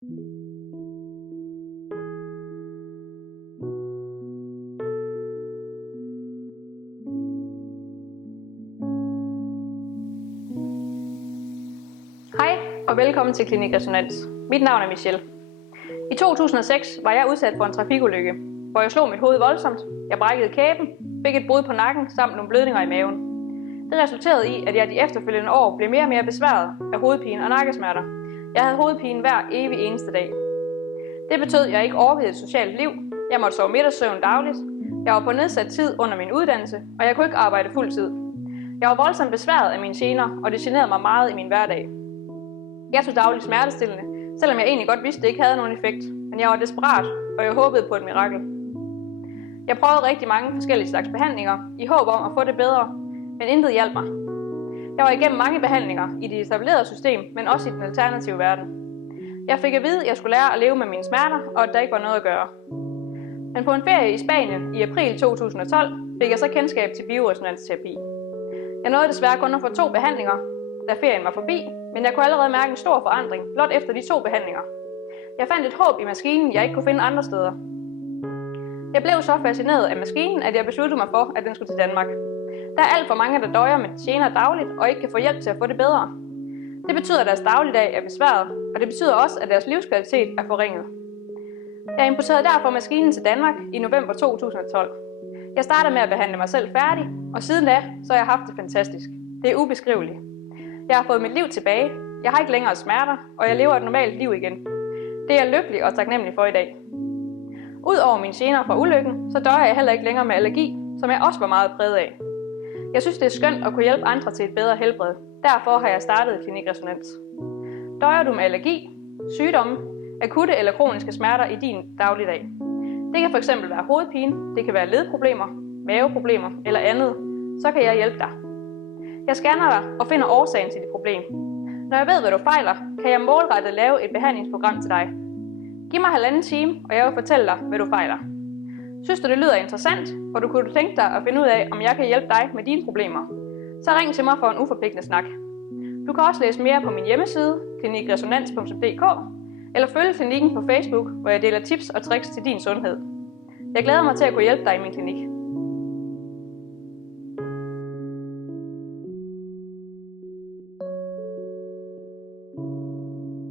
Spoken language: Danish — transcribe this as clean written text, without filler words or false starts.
Hej og velkommen til Klinik Resonans. Mit navn er Michelle. I 2006 var jeg udsat for en trafikulykke, hvor jeg slog mit hoved voldsomt, jeg brækkede kæben, fik et brud på nakken samt nogle blødninger i maven. Det resulterede i, at jeg de efterfølgende år blev mere og mere besværet af hovedpine og nakkesmerter. Jeg havde hovedpine hver evig eneste dag. Det betød, at jeg ikke overvejede et socialt liv. Jeg måtte sove middagssøvn dagligt. Jeg var på nedsat tid under min uddannelse, og jeg kunne ikke arbejde fuld tid. Jeg var voldsomt besværet af mine gener, og det generede mig meget i min hverdag. Jeg tog dagligt smertestillende, selvom jeg egentlig godt vidste, at det ikke havde nogen effekt. Men jeg var desperat, og jeg håbede på et mirakel. Jeg prøvede rigtig mange forskellige slags behandlinger, i håb om at få det bedre, men intet hjalp mig. Jeg var igennem mange behandlinger i det etablerede system, men også i den alternative verden. Jeg fik at vide, at jeg skulle lære at leve med mine smerter, og at der ikke var noget at gøre. Men på en ferie i Spanien i april 2012 fik jeg så kendskab til bioresonansterapi. Jeg nåede desværre kun at få 2 behandlinger, da ferien var forbi, men jeg kunne allerede mærke en stor forandring blot efter de 2 behandlinger. Jeg fandt et håb i maskinen, jeg ikke kunne finde andre steder. Jeg blev så fascineret af maskinen, at jeg besluttede mig for, at den skulle til Danmark. Der er alt for mange, der døjer med gener dagligt og ikke kan få hjælp til at få det bedre. Det betyder, at deres dagligdag er besværet, og det betyder også, at deres livskvalitet er forringet. Jeg importerede derfor maskinen til Danmark i november 2012. Jeg startede med at behandle mig selv færdig, og siden da så har jeg haft det fantastisk. Det er ubeskriveligt. Jeg har fået mit liv tilbage, jeg har ikke længere smerter, og jeg lever et normalt liv igen. Det er jeg lykkelig og taknemmelig for i dag. Udover mine gener fra ulykken, så døjer jeg heller ikke længere med allergi, som jeg også var meget præget af. Jeg synes, det er skønt at kunne hjælpe andre til et bedre helbred. Derfor har jeg startet Klinik Resonans. Døjer du med allergi, sygdomme, akutte eller kroniske smerter i din dagligdag? Det kan fx være hovedpine, det kan være ledproblemer, maveproblemer eller andet. Så kan jeg hjælpe dig. Jeg scanner dig og finder årsagen til dit problem. Når jeg ved, hvad du fejler, kan jeg målrettet lave et behandlingsprogram til dig. Giv mig 1,5 time, og jeg vil fortælle dig, hvad du fejler. Synes du, det lyder interessant, og du kunne tænke dig at finde ud af, om jeg kan hjælpe dig med dine problemer, så ring til mig for en uforpligtende snak. Du kan også læse mere på min hjemmeside, klinikresonans.dk, eller følge klinikken på Facebook, hvor jeg deler tips og tricks til din sundhed. Jeg glæder mig til at kunne hjælpe dig i min klinik.